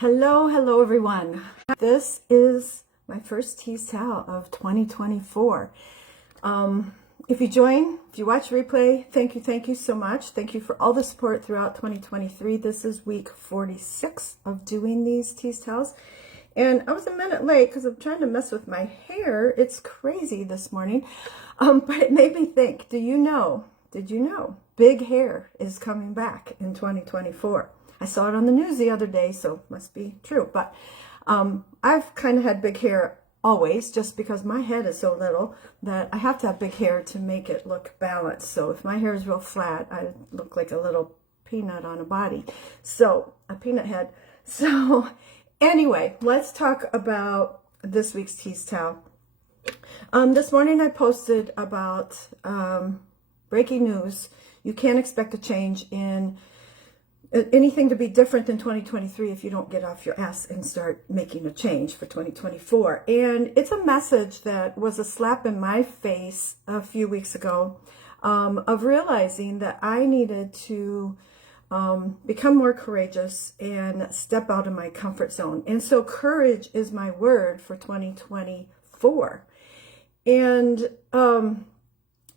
Hello everyone. This is my first Tease Towel of 2024. If you watch replay, thank you so much. Thank you for all the support throughout 2023. This is week 46 of doing these Tease Towels. And I was a minute late because I'm trying to mess with my hair. It's crazy this morning. But it made me think, did you know, big hair is coming back in 2024? I saw it on the news the other day, so it must be true. But I've kind of had big hair always, just because my head is so little that I have to have big hair to make it look balanced. So if my hair is real flat, I look like a little peanut on a body. So a peanut head. So anyway, let's talk about this week's Tease Towel. This morning I posted about breaking news. You can't expect a change in anything to be different than 2023 if you don't get off your ass and start making a change for 2024. And it's a message that was a slap in my face a few weeks ago, of realizing that I needed to become more courageous and step out of my comfort zone. And so courage is my word for 2024. And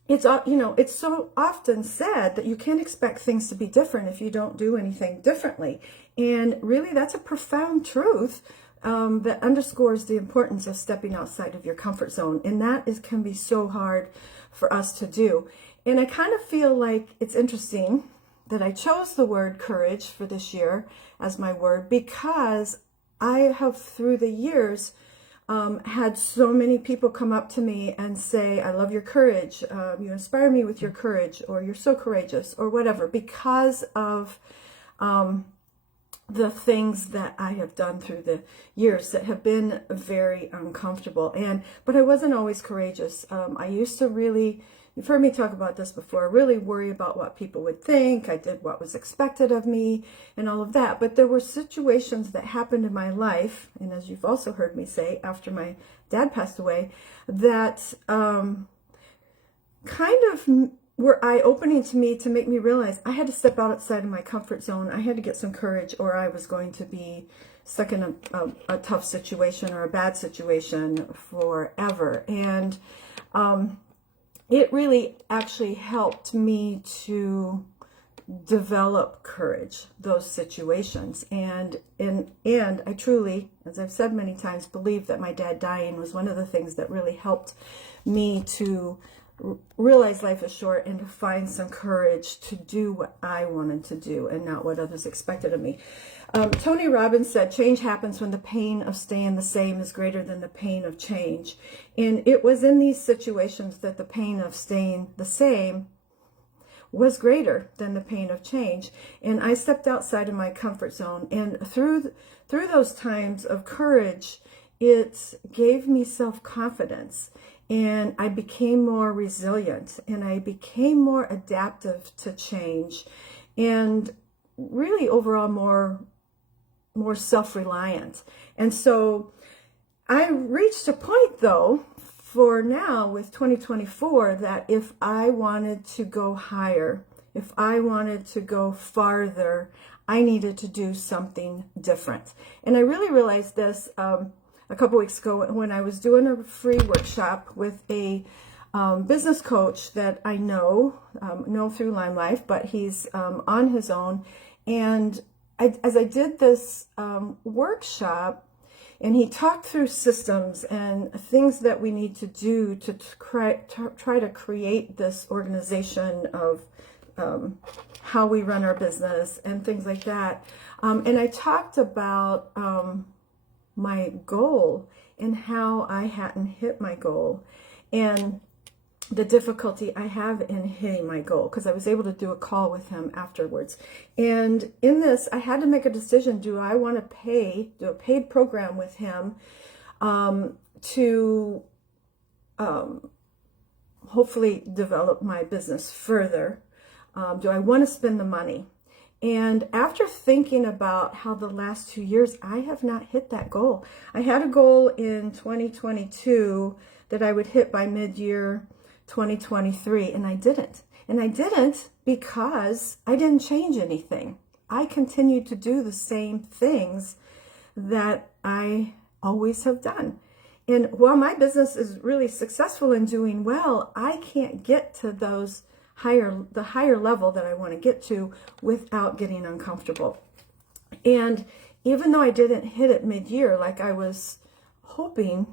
it's so often said that you can't expect things to be different if you don't do anything differently. And really, that's a profound truth that underscores the importance of stepping outside of your comfort zone. And that can be so hard for us to do. And I kind of feel like it's interesting that I chose the word courage for this year as my word, because I have, through the years, had so many people come up to me and say, I love your courage, you inspire me with your courage, or you're so courageous, or whatever, because of the things that I have done through the years that have been very uncomfortable. But I wasn't always courageous. I used to really, you've heard me talk about this before, really worry about what people would think. I did what was expected of me and all of that. But there were situations that happened in my life, and as you've also heard me say, after my dad passed away, that kind of were eye-opening to me, to make me realize I had to step outside of my comfort zone. I had to get some courage, or I was going to be stuck in a tough situation or a bad situation forever. And it really actually helped me to develop courage, those situations. And I truly, as I've said many times, believe that my dad dying was one of the things that really helped me to realize life is short and to find some courage to do what I wanted to do and not what others expected of me. Tony Robbins said, change happens when the pain of staying the same is greater than the pain of change. And it was in these situations that the pain of staying the same was greater than the pain of change. And I stepped outside of my comfort zone. And through those times of courage, it gave me self-confidence. And I became more resilient, and I became more adaptive to change, and really overall more self-reliant. And so I reached a point, though, for now with 2024, that if I wanted to go higher, if I wanted to go farther, I needed to do something different. And I really realized this a couple weeks ago when I was doing a free workshop with a business coach that I know through Lime Life, but he's on his own. And as I did this workshop, and he talked through systems and things that we need to do to try to create this organization of how we run our business and things like that. And I talked about my goal and how I hadn't hit my goal, and the difficulty I have in hitting my goal, because I was able to do a call with him afterwards. And in this, I had to make a decision. Do I want to do a paid program with him to hopefully develop my business further? Do I want to spend the money? And after thinking about how the last 2 years, I have not hit that goal. I had a goal in 2022 that I would hit by mid-year 2023, and I didn't. And I didn't because I didn't change anything. I continued to do the same things that I always have done. And while my business is really successful and doing well, I can't get to the higher level that I want to get to without getting uncomfortable. And even though I didn't hit it mid-year like I was hoping,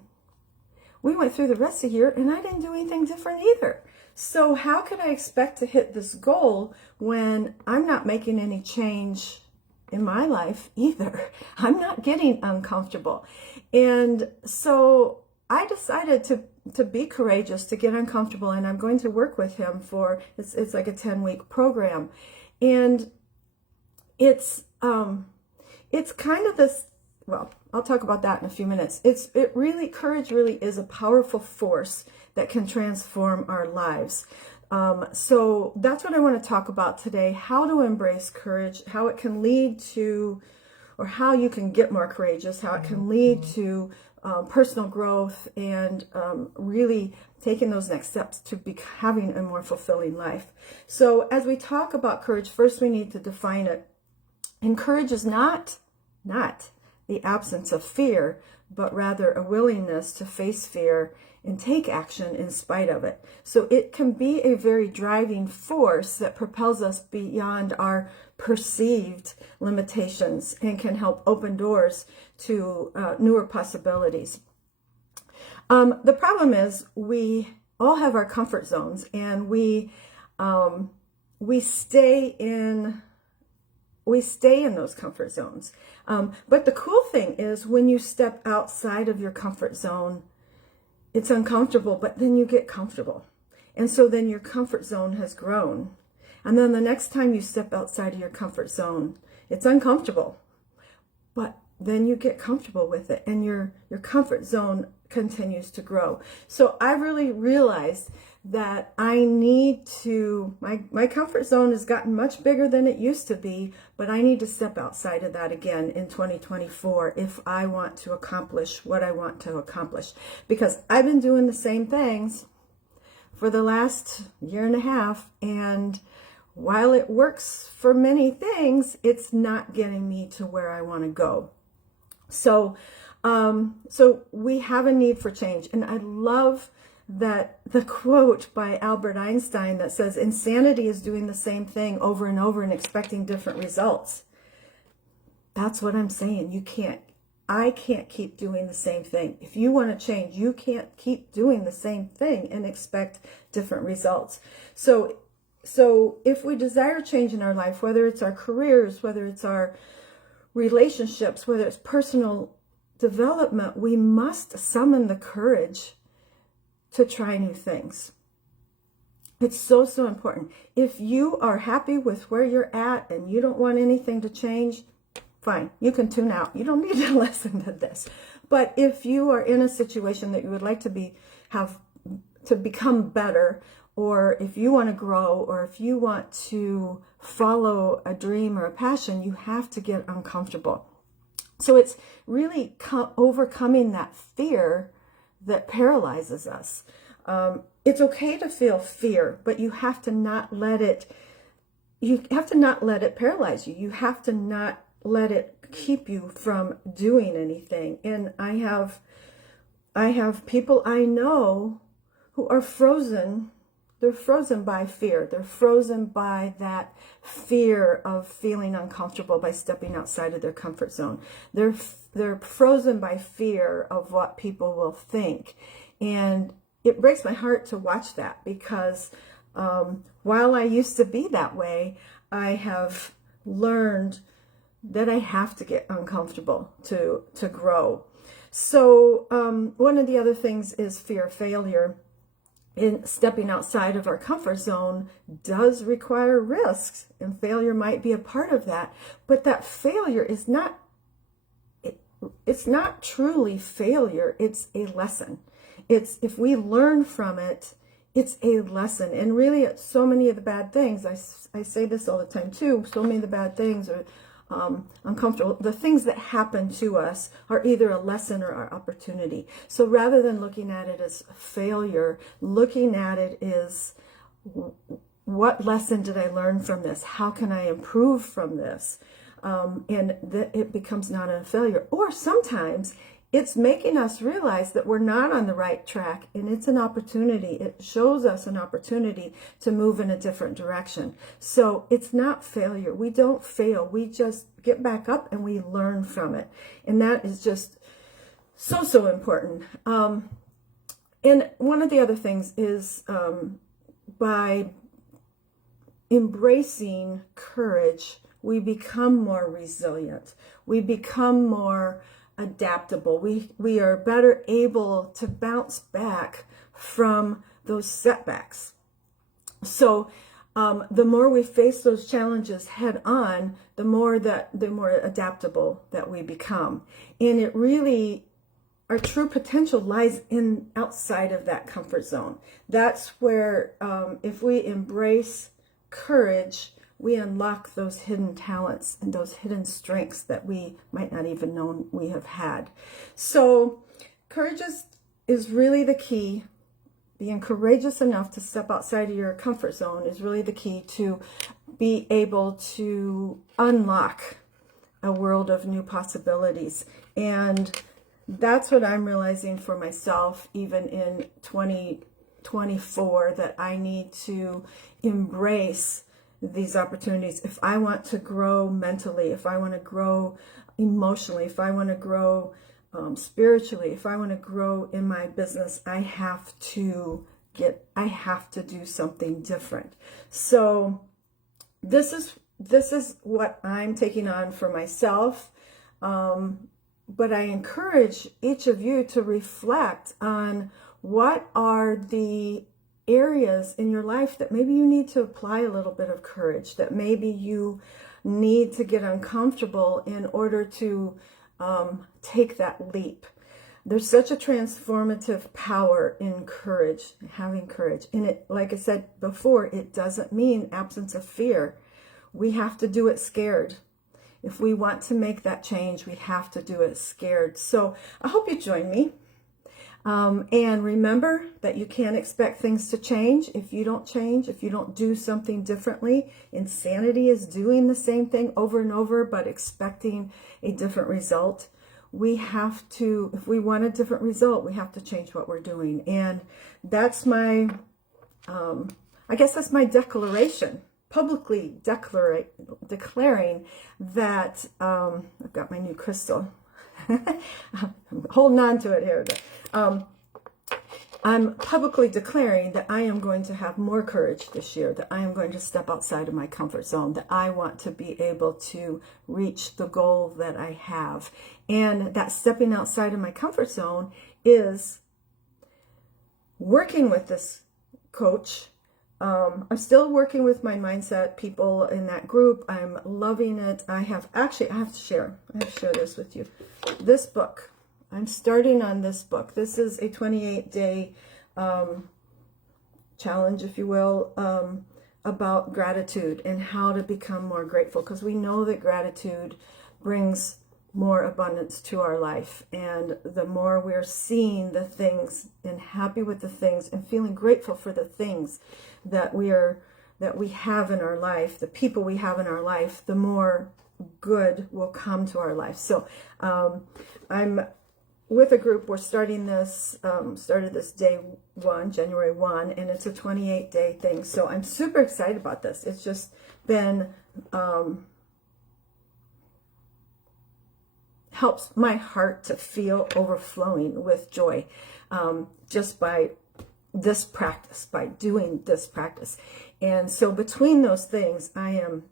we went through the rest of the year and I didn't do anything different either. So how could I expect to hit this goal when I'm not making any change in my life either? I'm not getting uncomfortable. And so I decided to be courageous, to get uncomfortable, and I'm going to work with him for, it's like a 10-week program. And it's kind of this, well, I'll talk about that in a few minutes. Courage really is a powerful force that can transform our lives. So that's what I want to talk about today, how to embrace courage, how it can lead to, or how you can get more courageous, how it can lead to personal growth and really taking those next steps to having a more fulfilling life. So as we talk about courage, first we need to define it. And courage is not the absence of fear, but rather a willingness to face fear and take action in spite of it. So it can be a very driving force that propels us beyond our perceived limitations and can help open doors to newer possibilities. The problem is we all have our comfort zones, and we stay in those comfort zones. But the cool thing is when you step outside of your comfort zone, it's uncomfortable, but then you get comfortable. And so then your comfort zone has grown. And then the next time you step outside of your comfort zone, it's uncomfortable, but then you get comfortable with it and your comfort zone continues to grow. So I really realized that I need to, my comfort zone has gotten much bigger than it used to be, but I need to step outside of that again in 2024 if I want to accomplish what I want to accomplish. Because I've been doing the same things for the last year and a half, and while it works for many things, it's not getting me to where I want to go. So we have a need for change. And I love that the quote by Albert Einstein that says, insanity is doing the same thing over and over and expecting different results. That's what I'm saying. I can't keep doing the same thing. If you want to change, you can't keep doing the same thing and expect different results. So if we desire change in our life, whether it's our careers, whether it's our relationships, whether it's personal development, we must summon the courage to try new things. It's so important. If you are happy with where you're at and you don't want anything to change, fine, you can tune out. You don't need to listen to this. But if you are in a situation that you would like to become better, or if you want to grow, or if you want to follow a dream or a passion, you have to get uncomfortable. So it's really overcoming that fear that paralyzes us. It's okay to feel fear, but you have to not let it paralyze you. You have to not let it keep you from doing anything. And I have people I know who are frozen. They're frozen by fear. They're frozen by that fear of feeling uncomfortable by stepping outside of their comfort zone. They're frozen by fear of what people will think. And it breaks my heart to watch that, because while I used to be that way, I have learned that I have to get uncomfortable to grow. So one of the other things is fear of failure. In stepping outside of our comfort zone does require risks, and failure might be a part of that. But that failure is it's not truly failure. It's a lesson. If we learn from it, it's a lesson. And really, so many of the bad things, I say this all the time too, so many of the bad things are uncomfortable. The things that happen to us are either a lesson or our opportunity. So rather than looking at it as failure, looking at it is, what lesson did I learn from this? How can I improve from this? and that it becomes not a failure. Or sometimes it's making us realize that we're not on the right track, and it's an opportunity. It shows us an opportunity to move in a different direction. So it's not failure. We don't fail. We just get back up and we learn from it. And that is just so, so important. And one of the other things is by embracing courage, we become more resilient. We become more adaptable. We are better able to bounce back from those setbacks. So the more we face those challenges head on, the more adaptable that we become. And it really, our true potential lies outside of that comfort zone. That's where if we embrace courage, we unlock those hidden talents and those hidden strengths that we might not even know we have had. So courage is really the key. Being courageous enough to step outside of your comfort zone is really the key to be able to unlock a world of new possibilities. And that's what I'm realizing for myself, even in 2024, that I need to embrace these opportunities. If I want to grow mentally, if I want to grow emotionally, if I want to grow spiritually, if I want to grow in my business, I have to do something different. So this is what I'm taking on for myself. But I encourage each of you to reflect on what are the areas in your life that maybe you need to apply a little bit of courage, that maybe you need to get uncomfortable in order to take that leap. There's such a transformative power in courage, having courage. And it, like I said before, it doesn't mean absence of fear. We have to do it scared. If we want to make that change, we have to do it scared. So I hope you join me. And remember that you can't expect things to change if you don't change, if you don't do something differently. Insanity is doing the same thing over and over, but expecting a different result. We have to, if we want a different result, we have to change what we're doing. And that's my, I guess that's my declaration, publicly declaring that, I've got my new crystal. I'm holding on to it here. I'm publicly declaring that I am going to have more courage this year, that I am going to step outside of my comfort zone, that I want to be able to reach the goal that I have. And that stepping outside of my comfort zone is working with this coach. I'm still working with my mindset people in that group. I'm loving it. I have to share this with you. This book, I'm starting on this book. This is a 28-day challenge, if you will, about gratitude and how to become more grateful, because we know that gratitude brings more abundance to our life. And the more we're seeing the things and happy with the things and feeling grateful for the things that we have in our life, the people we have in our life, the more good will come to our life. So I'm with a group. We're starting this, started this day 1, January 1, and it's a 28-day thing. So I'm super excited about this. It's just been, helps my heart to feel overflowing with joy, just by this practice, by doing this practice. And so between those things, I am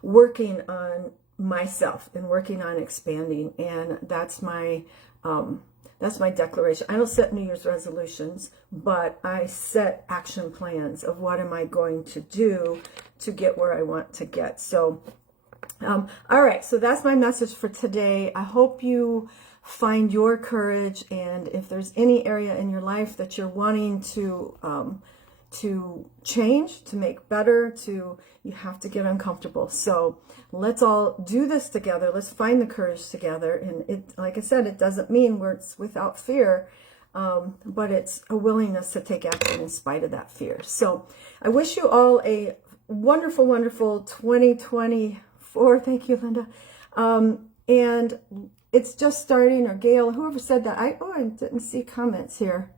working on myself and working on expanding. And that's my declaration. I don't set New Year's resolutions, but I set action plans of what am I going to do to get where I want to get. So all right, so that's my message for today. I hope you find your courage, and if there's any area in your life that you're wanting to change, to make better, you have to get uncomfortable. So let's all do this together. Let's find the courage together. And it, like I said, it doesn't mean it's without fear, but it's a willingness to take action in spite of that fear. So I wish you all a wonderful, wonderful 2024. 4. Thank you, Linda. And it's just starting, or Gail, whoever said that. I didn't see comments here.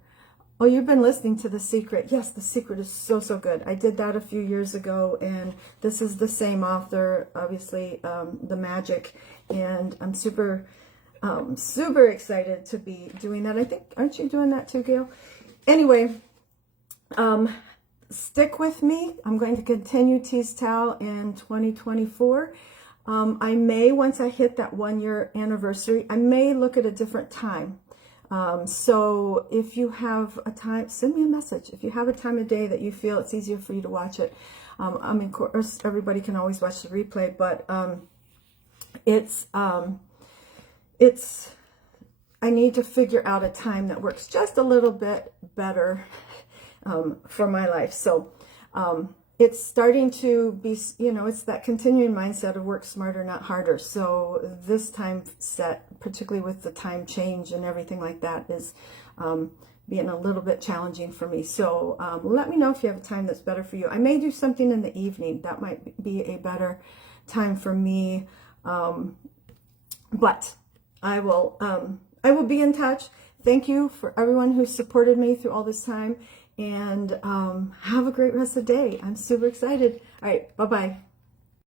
Oh, you've been listening to The Secret. Yes, The Secret is so, so good. I did that a few years ago, and this is the same author, obviously, The Magic, and I'm super excited to be doing that. I think, aren't you doing that too, Gail? Anyway, stick with me. I'm going to continue Tease Towel in 2024. I may, once I hit that 1-year anniversary, I may look at a different time. So if you have a time, send me a message. If you have a time of day that you feel it's easier for you to watch it. I mean, of course, everybody can always watch the replay, but I need to figure out a time that works just a little bit better for my life. So it's starting to be, you know, it's that continuing mindset of work smarter, not harder. So this time set, particularly with the time change and everything like that, is being a little bit challenging for me. So let me know if you have a time that's better for you. I may do something in the evening. That might be a better time for me. But I will be in touch. Thank you for everyone who supported me through all this time. And have a great rest of the day. I'm super excited. All right. Bye-bye.